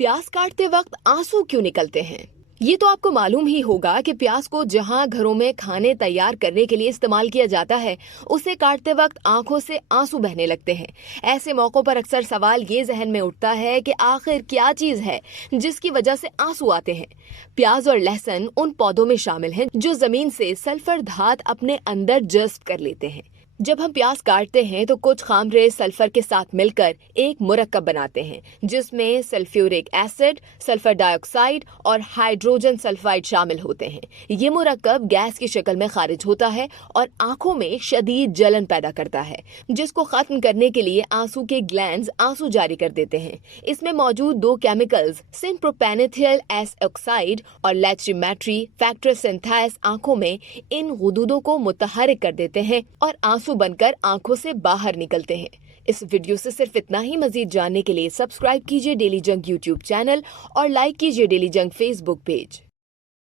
प्याज काटते वक्त आंसू क्यों निकलते हैं? ये तो आपको मालूम ही होगा कि प्याज को जहां घरों में खाने तैयार करने के लिए इस्तेमाल किया जाता है, उसे काटते वक्त आंखों से आंसू बहने लगते हैं। ऐसे मौकों पर अक्सर सवाल ये जहन में उठता है कि आखिर क्या चीज है जिसकी वजह से आंसू आते हैं। प्याज और लहसुन उन पौधों में शामिल हैं जो जमीन से सल्फर धात अपने अंदर जज्ब कर लेते हैं। जब हम प्याज काटते हैं तो कुछ खामरे सल्फर के साथ मिलकर एक मुरक्कब बनाते हैं जिसमें सल्फ्यूरिक एसिड, सल्फर डाइऑक्साइड और हाइड्रोजन सल्फाइड शामिल होते हैं। ये मुरक्कब गैस की शक्ल में खारिज होता है और आंखों में शदीद जलन पैदा करता है, जिसको खत्म करने के लिए आंसू के ग्लैंड्स आंसू जारी कर देते हैं। इसमें मौजूद दो केमिकल्स सिनप्रोपेनेथियल एस ऑक्साइड और लैट्रिमेट्री फैक्टर सिंथेस आंखों में इन गुदूदों को मुतहरिक कर देते हैं और आंसू बनकर आंखों से बाहर निकलते हैं। इस वीडियो से सिर्फ इतना ही। मजीद जानने के लिए सब्सक्राइब कीजिए डेली जंग यूट्यूब चैनल और लाइक कीजिए डेली जंग फेसबुक पेज।